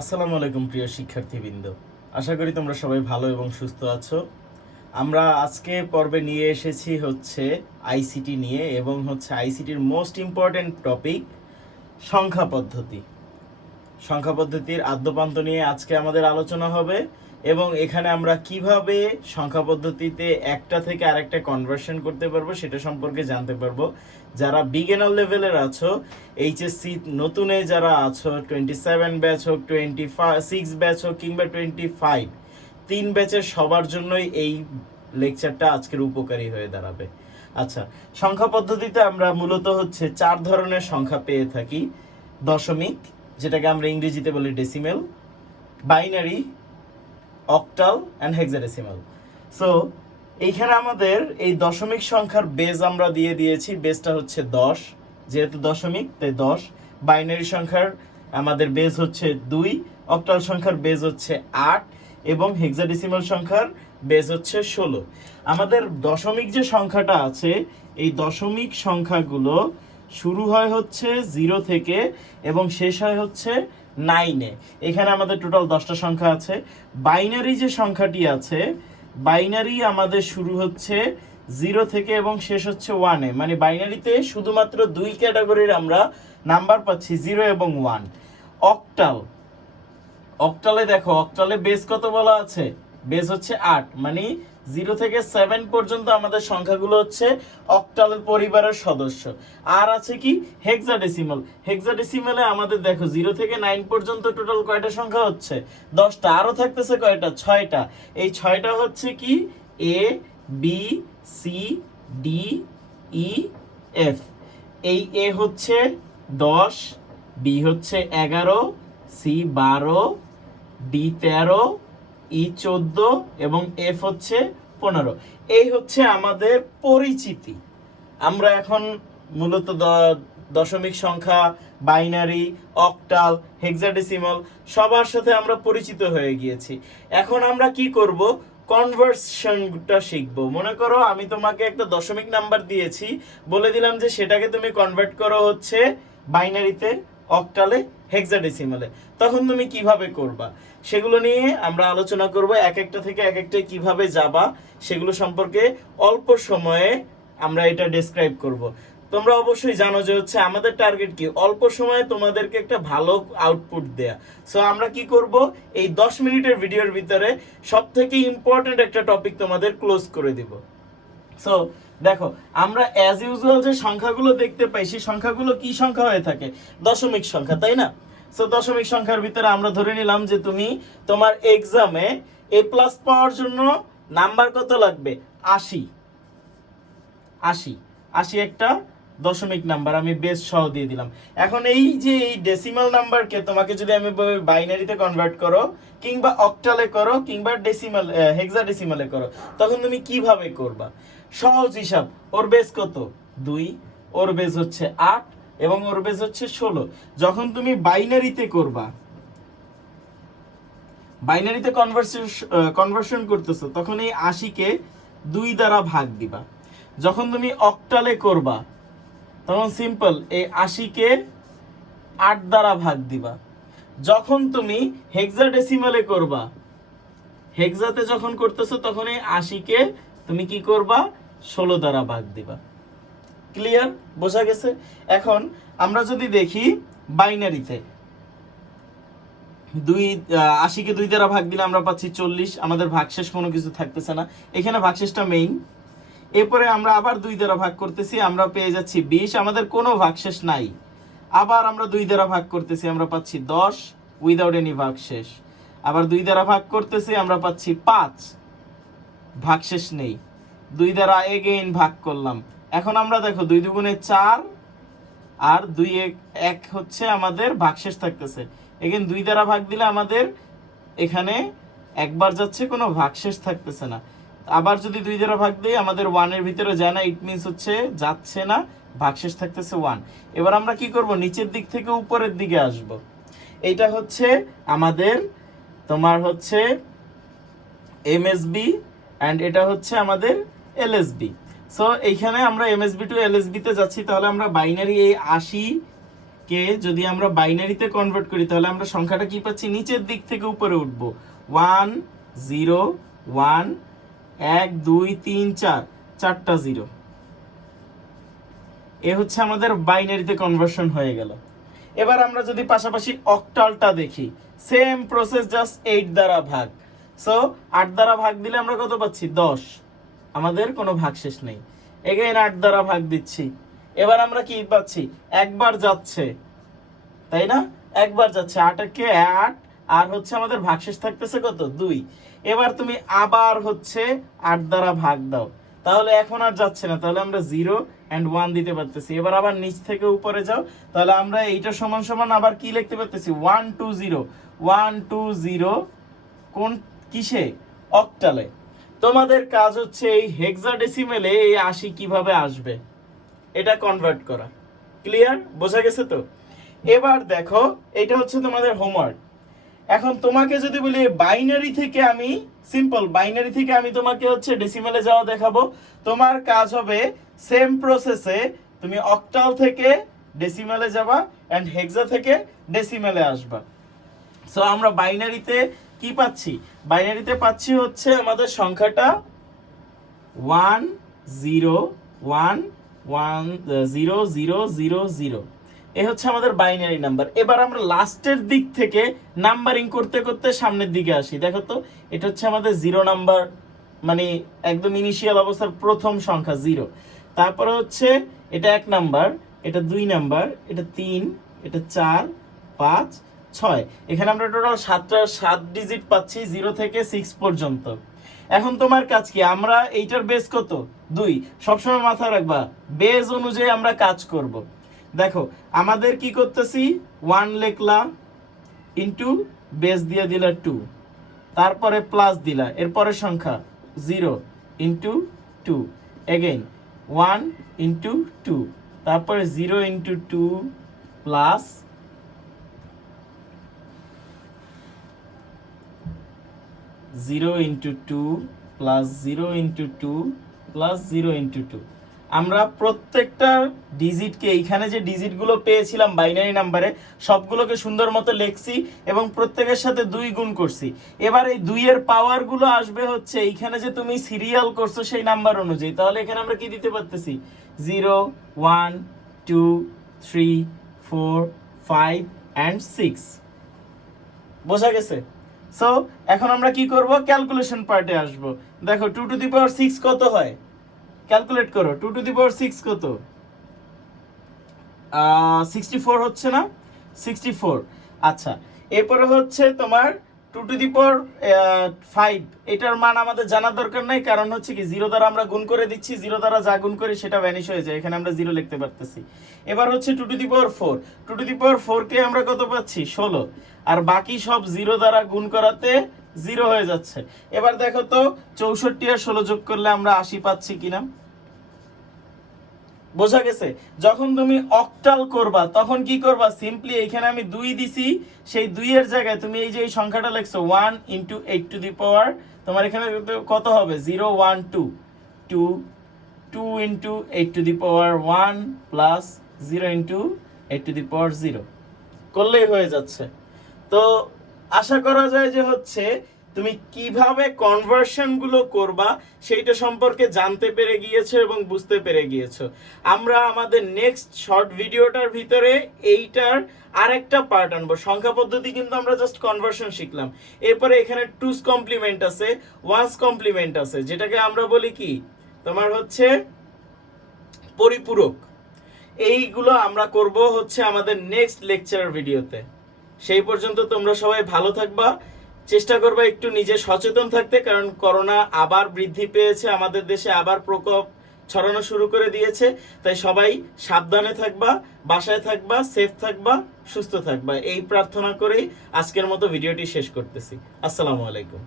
আসসালামু আলাইকুম প্রিয় শিক্ষার্থীবৃন্দ। আশা করি তোমরা সবাই ভালো এবং সুস্থ আছো। আমরা আজকে পর্বে নিয়ে এসেছি হচ্ছে আইসিটি নিয়ে এবং হচ্ছে আইসিটির মোস্ট ইম্পর্ট্যান্ট টপিক সংখ্যা পদ্ধতি। সংখ্যা পদ্ধতির আদ্যপান্ত নিয়ে আজকে আমাদের আলোচনা হবে। এবং এখানে আমরা কীভাবে সংখ্যা পদ্ধতিতে একটা থেকে আরেকটা কনভার্সন করতে পারব সেটা সম্পর্কে জানতে পারব। যারা বিগিনার লেভেলের আছো এইচএসসি নতুনে যারা আছো টোয়েন্টি সেভেন ব্যাচ হোক টোয়েন্টি সিক্স ব্যাচ হোক কিংবা টোয়েন্টি ফাইভ তিন ব্যাচের সবার জন্যই এই লেকচারটা আজকের উপকারী হয়ে দাঁড়াবে। আচ্ছা সংখ্যা পদ্ধতিতে আমরা মূলত হচ্ছে চার ধরনের সংখ্যা পেয়ে থাকি। দশমিক, যেটাকে আমরা ইংরেজিতে বলি decimal binary octal and hexadecimal so এইখানে আমাদের এই দশমিক সংখ্যার বেজ আমরা দিয়ে দিয়েছি বেজটা হচ্ছে দশ, যেহেতু দশমিক, তাই দশ। বাইনারি সংখ্যার আমাদের বেজ হচ্ছে দুই, অক্টাল সংখ্যার বেজ হচ্ছে আট, এবং হেক্সাডেসিমাল সংখ্যার বেজ হচ্ছে ষোলো। আমাদের দশমিক যে সংখ্যাটা আছে, এই দশমিক সংখ্যাগুলো শুরু হয় হচ্ছে জিরো থেকে, এবং শেষ হয় হচ্ছে নাইনে। এখানে আমাদের টোটাল দশটা সংখ্যা আছে। বাইনারি যে সংখ্যাটি আছে বাইনারি আমাদের শুরু হচ্ছে জিরো থেকে এবং শেষ হচ্ছে ওয়ানে মানে বাইনারিতে শুধুমাত্র দুই ক্যাটাগরির আমরা নাম্বার পাচ্ছি জিরো এবং ওয়ান অক্টাল অক্টালে দেখো অক্টালে বেস কত বলা আছে? বেস হচ্ছে আট। মানে জিরো থেকে সেভেন পর্যন্ত আমাদের সংখ্যাগুলো হচ্ছে অক্টালের পরিবারের সদস্য। আর আছে কি? হেক্সাডেসিমাল। হেক্সাডেসিমালে আমাদের দেখো, জিরো থেকে নাইন পর্যন্ত টোটাল কয়টা সংখ্যা হচ্ছে? দশটা। আরও থাকতেছে কয়টা? ছয়টা। এই ছয়টা হচ্ছে কি? A B C D E F এই এ হচ্ছে দশ বি হচ্ছে এগারো সি বারো ডি তেরো ই চোদ্দ এবং এফ হচ্ছে পনেরো। এই হচ্ছে আমাদের পরিচিতি। আমরা এখন মূলত দশমিক সংখ্যা, বাইনারি, অক্টাল, হেক্সাডেসিমাল, সবার সাথে আমরা পরিচিত হয়ে গিয়েছি। এখন আমরা কি করব? কনভার্সনটা শিখব। মনে করো আমি তোমাকে একটা দশমিক নাম্বার দিয়েছি, বলে দিলাম যে সেটাকে তুমি কনভার্ট করো হচ্ছে বাইনারিতে, অক্টালে, হেক্সাডেসিমালে। তখন তুমি কীভাবে করবা? সেগুলো নিয়ে আমরা আলোচনা করব এক একটা থেকে এক একটা কীভাবে যাবা সেগুলো সম্পর্কে অল্প সময়ে আমরা এটা ডেসক্রাইব করব। তোমরা অবশ্যই জানো যে হচ্ছে আমাদের টার্গেট কি? অল্প সময়ে তোমাদেরকে একটা ভালো আউটপুট দেয়া। সো আমরা কি করব? এই দশ মিনিটের ভিডিওর ভিতরে সব থেকে ইম্পর্টেন্ট একটা টপিক তোমাদের ক্লোজ করে দিব। সো দেখো, আমরা অ্যাজ ইউজুয়াল যে সংখ্যাগুলো দেখতে পাই, সেই সংখ্যাগুলো কি সংখ্যা হয়ে থাকে? দশমিক সংখ্যা, তাই না? সো দশমিক সংখ্যার ভিতরে আমরা ধরে নিলাম যে তুমি তোমার এক্সামে এ প্লাস পাওয়ার জন্য নাম্বার কত লাগবে? আশি। আশি। আশি একটা দশমিক নাম্বার আমি বেস সহ দিয়ে দিলাম। এখন এই যে এই ডেসিমাল নাম্বারকে তোমাকে যদি আমি বাইনারিতে কনভার্ট করো, কিংবা অক্টালে করো, কিংবা ডেসিমাল হেক্সা ডেসিমালে করো, তখন তুমি কীভাবে করবা? সহজ হিসাব, ওর বেস কত? দুই। ওর বেস হচ্ছে আট। এবং ওর বেস হচ্ছে ষোলো। যখন তুমি বাইনারিতে করবা, বাইনারিতে কনভার্সন কনভার্সন করতেছো, তখন এই আশিকে দুই দ্বারা ভাগ দিবা। যখন তুমি অক্টালে করবা, তখন সিম্পল এই আশিকে আট দ্বারা ভাগ দিবা। যখন তুমি হেক্সাডেসিমালে করবা হেক্সাতে যখন করতেছো, তখন এই আশিকে তুমি কি করবা? ষোলো দ্বারা ভাগ দিবা। ক্লিয়ার বোঝা গেছে? এখন আমরা যদি দেখি বাইনারিতে, দুই আশিকে দুই দ্বারা ভাগ দিলে আমরা পাচ্ছি চল্লিশ, আমাদের ভাগশেষ কোনো কিছু থাকতেছে না। এখানে ভাগশেষটা মেইন এরপরে আমরা আবার দুই দ্বারা ভাগ করতেছি, আমরা পেয়ে যাচ্ছি বিশ, আমাদের কোনো ভাগশেষ নাই। আবার আমরা দুই দ্বারা ভাগ করতেছি, আমরা পাচ্ছি দশ উইদাউট এনি ভাগশেষ। আবার দুই দ্বারা ভাগ করতেছি, আমরা পাচ্ছি পাঁচ, ভাগশেষ নেই। দুই দ্বারা এগেইন ভাগ করলাম। এখন আমরা দেখো দুই দুগুণে চার আর দুই এক হচ্ছে আমাদের ভাগশেষ থাকতেছে। এখানে দুই দ্বারা ভাগ দিলে আমাদের এখানে একবার যাচ্ছে, কোনো ভাগশেষ থাকতেছে না। আবার যদি দুই দ্বারা ভাগ দিই, আমাদের ওয়ানের ভিতরে যায় না ইট মিনস হচ্ছে যাচ্ছে না, ভাগশেষ থাকতেছে ওয়ান এবার আমরা কি করব? নিচের দিক থেকে উপরের দিকে আসব। এইটা হচ্ছে আমাদের, তোমার হচ্ছে এমএসবি অ্যান্ড এটা হচ্ছে আমাদের এলএসবি সো এইখানে আমরা এমএসবি টু এলএসবি তে যাচ্ছি, তাহলে আমরা বাইনারি এই আশি কে যদি আমরা বাইনারিতে কনভার্ট করি, তাহলে আমরা সংখ্যাটা কি পাচ্ছি? নিচের দিক থেকে উপরে উঠবো। ওয়ান জিরো ওয়ান এক, দুই, তিন, চার, চারটা জিরো এ হচ্ছে আমাদের বাইনারিতে কনভার্সন হয়ে গেল। এবার আমরা যদি পাশাপাশি অক্টালটা দেখি সেম প্রসেস জাস্ট এইট দ্বারা ভাগ। সো আট দ্বারা ভাগ দিলে আমরা কত পাচ্ছি? দশ। আমাদের কোনো ভাগশেষ নেই। এগেইন আট দ্বারা ভাগ দিচ্ছি। এবার আমরা কি পাচ্ছি? একবার যাচ্ছে। তাই না? একবার যাচ্ছে। আটকে আট। আর হচ্ছে আমাদের ভাগশেষ থাকতেছে কত? দুই। এবার তুমি আবার হচ্ছে আট দ্বারা ভাগ দাও। তাহলে এখন আর যাচ্ছে না। তাহলে আমরা জিরো অ্যান্ড ওয়ান দিতে পারতেছি। এবার আবার নিচ থেকে উপরে যাও। তাহলে আমরা এইটা সমান সমান আবার কি লিখতে পারতেছি? One two zero one two zero কোন কিসে? অক্টালে তোমাদের কাজ হচ্ছে এই হেক্সাডেসিমেলে এই আশি কীভাবে আসবে? এটা কনভার্ট করা। ক্লিয়ার বোঝা গেছে তো? এবার দেখো, এটা হচ্ছে তোমাদের হোমওয়ার্ক এখন তোমাকে যদি বলি বাইনারি থেকে আমি সিম্পল বাইনারি থেকে আমি তোমাকে হচ্ছে ডেসিমেলে যাওয়া দেখাবো। তোমার কাজ হবে সেম প্রসেসে তুমি অক্টাল থেকে ডেসিমেলে যাবা অ্যান্ড হেক্সা থেকে ডেসিমেলে আসবা। সো আমরা বাইনারিতে কি পাচ্ছি? বাইনারিতে পাচ্ছি হচ্ছে আমাদের সংখ্যাটা one zero one one zero zero zero zero এ হচ্ছে আমাদের বাইনারি নাম্বার এবার আমরা লাস্টের দিক থেকে নাম্বারিং করতে করতে সামনের দিকে আসি। দেখো তো, এটা হচ্ছে আমাদের জিরো নাম্বার মানে একদম ইনিশিয়াল অবস্থার প্রথম সংখ্যা জিরো তারপরে হচ্ছে এটা এক নাম্বার এটা দুই নাম্বার এটা তিন, এটা চার, পাঁচ ছয়। এখানে আমরা টোটাল সাতটা, সাত ডিজিট পাচ্ছি জিরো থেকে সিক্স পর্যন্ত। এখন তোমার কাজ কি? আমরা এইটার বেস কত? দুই। সবসময় মাথায় রাখবা বেস অনুযায়ী আমরা কাজ করব। দেখো, আমাদের কি করতেছি? ওয়ান লেখলা ইন্টু বেস দিয়ে দিলা টু তারপরে প্লাস দিলা। এরপরে সংখ্যা zero into two again one into two তারপরে zero into two plus zero into two plus zero into two plus zero into two. আমরা প্রত্যেকটা ডিজিটকে, এইখানে যে ডিজিটগুলো পেয়েছিলাম বাইনারি নাম্বারে, সবগুলোকে সুন্দর মতো লিখছি এবং প্রত্যেকের সাথে দুই গুণ করছি। এবার এই দুইয়ের পাওয়ারগুলো আসবে হচ্ছে, এইখানে যে তুমি সিরিয়াল করছ সেই নাম্বার অনুযায়ী। তাহলে এখানে আমরা কি দিতে পারতেছি? Zero, one, two, three, four, five, and six. বোঝা গেছে? সো এখন আমরা কি করব? ক্যালকুলেশন পার্টে আসব। দেখো two to the power six কত হয়? ক্যালকুলেট করো two to the power six কত? সিক্সটি ফোর হচ্ছে না? সিক্সটি ফোর আচ্ছা এরপরে হচ্ছে তোমার two to the power five এটার মান আমাদের জানার দরকার নাই, কারণ হচ্ছে কি জিরো দ্বারা আমরা গুণ করে দিচ্ছি জিরো দ্বারা যা গুণ করি সেটা ভ্যানিশ হয়ে যায়, এখানে আমরা জিরো লিখতে পারতেছি। এবার হচ্ছে two to the power four two to the four কে আমরা কত পাচ্ছি? ষোলো। আর বাকি সব জিরো দ্বারা গুণ করাতে জিরো হয়ে যাচ্ছে। এবার দেখো তো, চৌষট্টি আর ষোলো যোগ করলে আমরা আশি পাচ্ছি কিনা? বোঝা গেছে? যখন তুমি অক্টাল করবা, তখন কি করবা? সিম্পলি এখানে আমি দুই দিছি, সেই দুইয়ের জায়গায় তুমি এই যে এই সংখ্যাটা লিখছো one into eight to the power তোমার এখানে কত হবে? Zero one two two two into eight to the power one plus zero into eight to the power zero করলেই হয়ে যাচ্ছে। তো আশা করা যায় যে হচ্ছে তুমি কীভাবে কনভার্সনগুলো করবা সেইটা সম্পর্কে জানতে পেরে গিয়েছো এবং বুঝতে পেরে গিয়েছো। আমরা আমাদের নেক্সট শর্ট ভিডিওটার ভিতরে এইটার আরেকটা পার্ট আনব। সংখ্যা পদ্ধতি কিন্তু আমরা জাস্ট কনভার্সন শিখলাম। এরপরে এখানে টুস কমপ্লিমেন্ট আছে ওয়ান্স কমপ্লিমেন্ট আছে, যেটাকে আমরা বলি কি? তোমার হচ্ছে পরিপূরক। এইগুলো আমরা করব হচ্ছে আমাদের নেক্সট লেকচার ভিডিওতে সেই পর্যন্ত তোমরা সবাই ভালো থাকবা। চেষ্টা করবা একটু নিজে সচেতন থাকতে, কারণ করোনা আবার বৃদ্ধি পেয়েছে, আমাদের দেশে আবার প্রকোপ ছড়ানো শুরু করে দিয়েছে। তাই সবাই সাবধানে থাকবা, বাসায় থাকবা সেফ থাকবা, সুস্থ থাকবা। এই প্রার্থনা করেই আজকের মতো ভিডিওটি শেষ করতেছি। আসসালামু আলাইকুম।